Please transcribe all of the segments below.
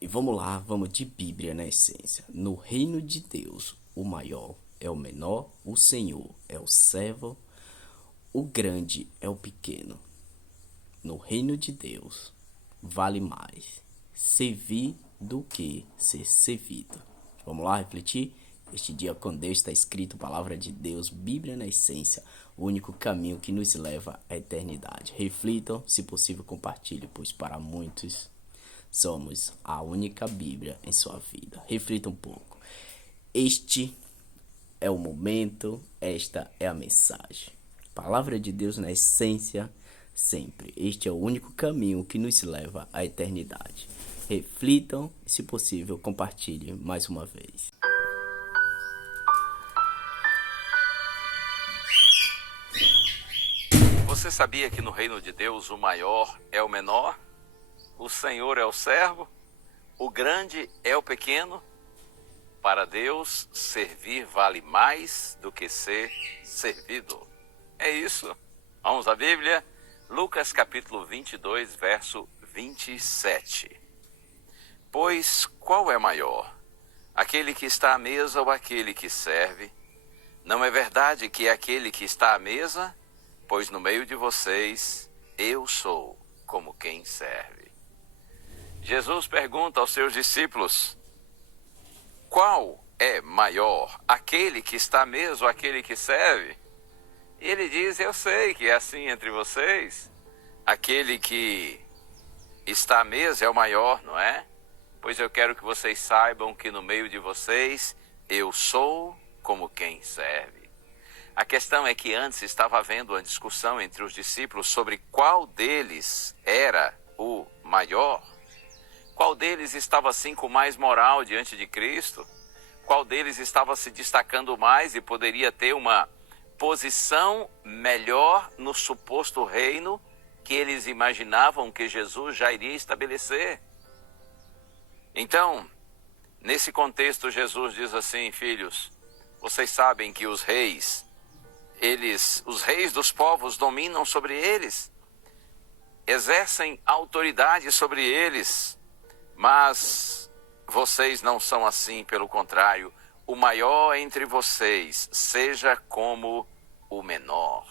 E vamos lá, vamos de Bíblia na essência. No reino de Deus, o maior é o menor, o Senhor é o servo, o grande é o pequeno. No reino de Deus, vale mais servir do que ser servido. Vamos lá refletir? Este dia com Deus está escrito, palavra de Deus, Bíblia na essência, o único caminho que nos leva à eternidade. Reflitam, se possível compartilhe, pois para muitos somos a única Bíblia em sua vida. Reflita um pouco. Este é o momento, esta é a mensagem. Palavra de Deus na essência, sempre. Este é o único caminho que nos leva à eternidade. Reflitam e, se possível, compartilhem mais uma vez. Você sabia que no reino de Deus o maior é o menor? O Senhor é o servo? O grande é o pequeno? Para Deus, servir vale mais do que ser servido. É isso. Vamos à Bíblia? Lucas capítulo 22, verso 27. Pois qual é maior? Aquele que está à mesa ou aquele que serve? Não é verdade que é aquele que está à mesa? Pois no meio de vocês, eu sou como quem serve. Jesus pergunta aos seus discípulos, qual é maior, aquele que está à mesa ou aquele que serve? E ele diz, eu sei que é assim entre vocês. Aquele que está à mesa é o maior, não é? Pois eu quero que vocês saibam que no meio de vocês, eu sou como quem serve. A questão é que antes estava havendo uma discussão entre os discípulos sobre qual deles era o maior. Qual deles estava assim com mais moral diante de Cristo? Qual deles estava se destacando mais e poderia ter uma posição melhor no suposto reino que eles imaginavam que Jesus já iria estabelecer? Então, nesse contexto, Jesus diz assim, filhos, vocês sabem que os reis dos povos dominam sobre eles, exercem autoridade sobre eles, mas vocês não são assim, pelo contrário, o maior entre vocês seja como o menor.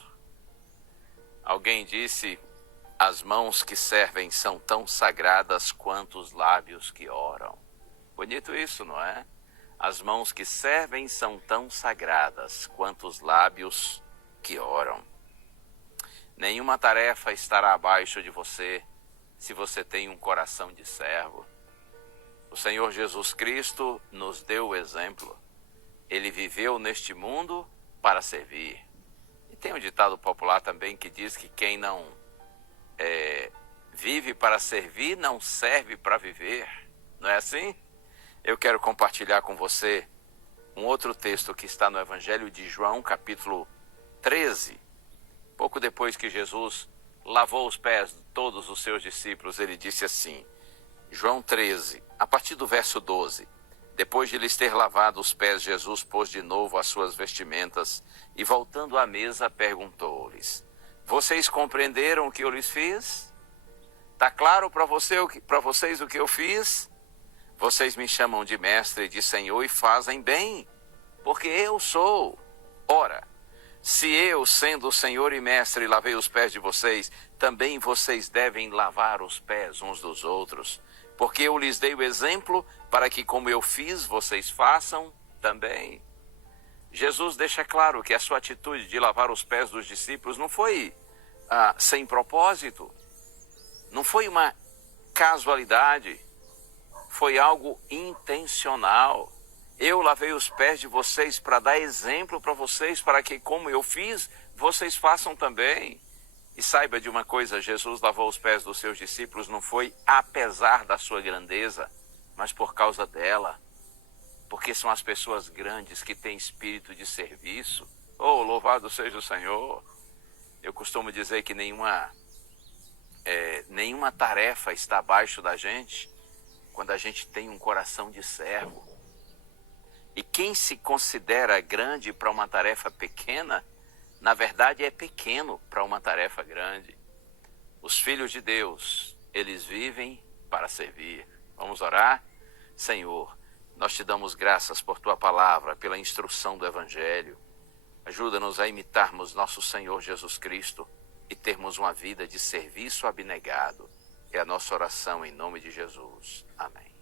Alguém disse, as mãos que servem são tão sagradas quanto os lábios que oram. Bonito isso, não é? As mãos que servem são tão sagradas quanto os lábios que oram. Nenhuma tarefa estará abaixo de você se você tem um coração de servo. O Senhor Jesus Cristo nos deu o exemplo. Ele viveu neste mundo para servir. E tem um ditado popular também que diz que quem não vive para servir, não serve para viver. Não é assim? Eu quero compartilhar com você um outro texto que está no Evangelho de João, capítulo 13. Pouco depois que Jesus lavou os pés de todos os seus discípulos, ele disse assim, João 13, a partir do verso 12. Depois de lhes ter lavado os pés, Jesus pôs de novo as suas vestimentas e, voltando à mesa, perguntou-lhes, vocês compreenderam o que eu lhes fiz? Está claro para vocês o que eu fiz? Vocês me chamam de mestre e de senhor e fazem bem, porque eu sou. Ora, se eu, sendo senhor e mestre, lavei os pés de vocês, também vocês devem lavar os pés uns dos outros, porque eu lhes dei o exemplo para que, como eu fiz, vocês façam também. Jesus deixa claro que a sua atitude de lavar os pés dos discípulos não foi sem propósito, não foi uma casualidade, foi algo intencional. Eu lavei os pés de vocês para dar exemplo para vocês, para que, como eu fiz, vocês façam também. E saiba de uma coisa, Jesus lavou os pés dos seus discípulos não foi apesar da sua grandeza, mas por causa dela. Porque são as pessoas grandes que têm espírito de serviço. Oh, louvado seja o Senhor! Eu costumo dizer que nenhuma tarefa está abaixo da gente quando a gente tem um coração de servo. E quem se considera grande para uma tarefa pequena, na verdade é pequeno para uma tarefa grande. Os filhos de Deus, eles vivem para servir. Vamos orar? Senhor, nós te damos graças por tua palavra, pela instrução do Evangelho. Ajuda-nos a imitarmos nosso Senhor Jesus Cristo e termos uma vida de serviço abnegado. É a nossa oração em nome de Jesus. Amém.